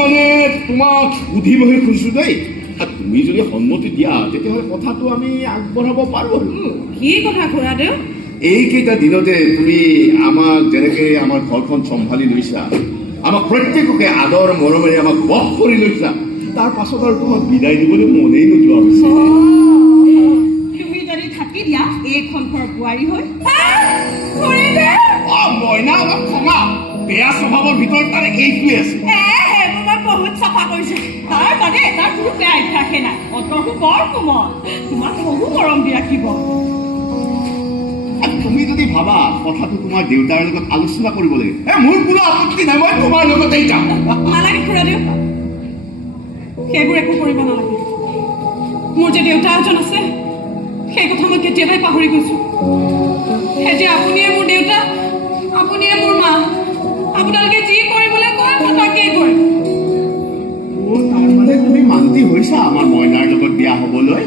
মানে তোমাক সুধিবহে খুজিছো দেই তুমি যদি সন্মতি দিয়া তেতিয়াহ'লে কথাটো আমি আগবঢ়াব পাৰো আৰু কি কথা খুৰাদেউ এইকেইটা দিনতে তুমি আমাক যেনেকে আমাৰ ঘৰখন চম্ভালি লৈছা আমাক প্ৰত্যেককে আদৰ মৰমেৰে আমাক বস কৰি লৈছা তাৰ পাছত আৰু তোমাক বিদায় দিবলৈ মনেই নোযোৱা হৈছে তুমি যদি থাকি দিয়া এইখন ঘৰ বোৱাৰী হৈ মইনা আমাক ক্ষমা বেয়া স্বভাৱৰ ভিতৰত তাৰ এইটোৱে আছে বহুত চাফা কৰিছে তাৰ বাদে তাৰ কোনো বেয়া অভ্যাসে নাই অন্তৰটো বৰ কোমল তোমাক বহু মৰম দি ৰাখিব তুমি যদি ভাবা কথাটো তোমাৰ দেউতাৰ লগত আলোচনা কৰিব লাগে মোৰ কোনো আপত্তি নাই মই তোমাৰ লগতেই যাম নালাগে খুৰাদেউ সেইবোৰ একো কৰিব নালাগে মোৰ যে দেউতা এজন আছে সেই কথা মই কেতিয়াবাই পাহৰি গৈছো এতিয়া আপুনিয়ে মোৰ দেউতা আপুনিয়ে মোৰ মা আপোনালোকে যি কৰিবলৈ কয় মই তাকেই কৰিম তাৰমানে তুমি মান্তি হৈছা আমাৰ মইনাৰ লগত বিয়া হবলৈ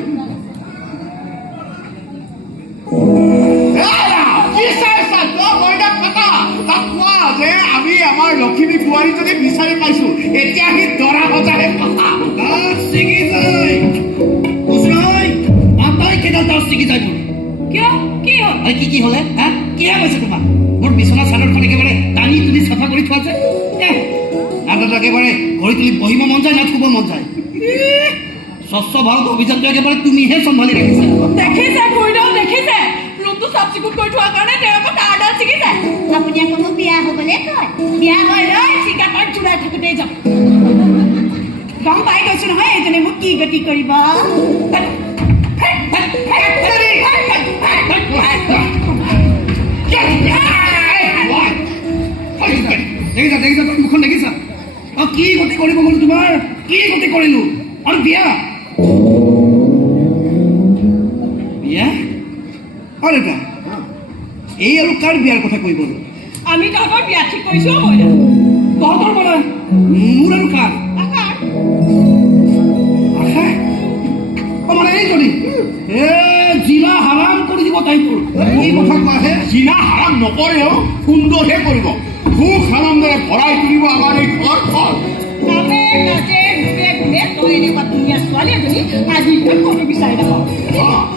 আমি আমাৰ লখিমী বোৱাৰীজনী বিচাৰি পাইছো এতিয়া সি দৰা বজাৰে কথা কি হলে কিহে কৈছে তোমাক মোৰ বিচনা চাদৰখন একেবাৰে টানি তুলি চাফা কৰি থোৱা যে নাটক একেবাৰে ঘড়ী তুলি বহিব মন যায় না থুব মন যায় স্বচ্ছ ভাৰত অভিযানটো একেবাৰে তুমিহে চম্ভালি ৰাখিছা দেখিছে খুৰীদেউ দেখিছে ৰুমটো চাফ চিকুণ কৰি থোৱাৰ কাৰণে তেওঁকো তাৰডাল ছিগিছে আপুনি আকৌ মোক বিয়া হ'বলৈ কয় বিয়া হৈ লৈ চিকাপত জোৰাই থাকোঁতেই যাম গম পাই গৈছো নহয় এইজনে মোক কি গতি কৰিব দেখিছা মুখখন দেখিছা কি গতি কৰিব বোলো তোমাৰ কি গতি কৰিলো আৰু বিয়া বিয়া আৰু এটা এই আৰু কাৰ বিয়াৰ কথা কৈ গলো আমি তহঁতৰ বিয়া ঠিক কৰিছো মই তহঁতৰ মানে মোৰ আৰু কাৰ আশা মানে এইজনী জিনা হাৰাম কৰি দিব তাইবোৰ এই কথা কোৱাহে জিনা হাৰাম নকৰেও সুন্দৰহে কৰিব সুখ আনন্দেৰে ভৰাই তুলিব আমাৰ এই ঘৰখন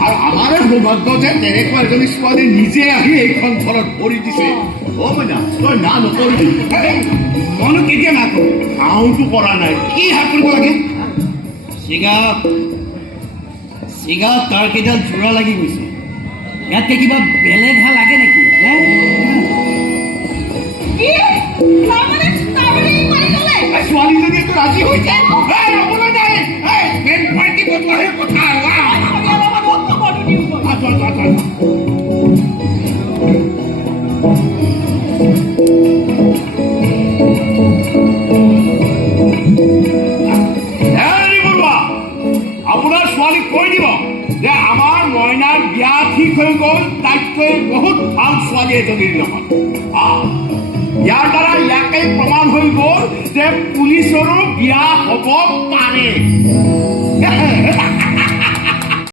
আৰু আমাৰে সৌভাগ্য যে তেনেকুৱা এজনী ছোৱালী নিজে আহি এইখন ঘৰত ভৰি দিছে মইনা তই না নকৰিবি মইনো কেতিয়া না কৰো হাওঁটো কৰা নাই কি হাত কৰিব লাগে চিগাত তাৰ কেইডাল জোৰা লাগি গৈছে ইয়াতে কিবা বেলেগ ভাল লাগে নেকি ছোৱালীজনী এইটো ৰাজি হৈছে আপোনাৰ ছোৱালীক কৈ দিব যে আমাৰ মইনাৰ বিয়া ঠিক হৈ গ'ল তাইতকৈ বহুত ভাল ছোৱালী এজনীৰ লগত ইয়াৰ দ্বাৰা ইয়াকে প্ৰমাণ হৈ গ'ল যে পুলিচৰো বিয়া হ'ব পাৰে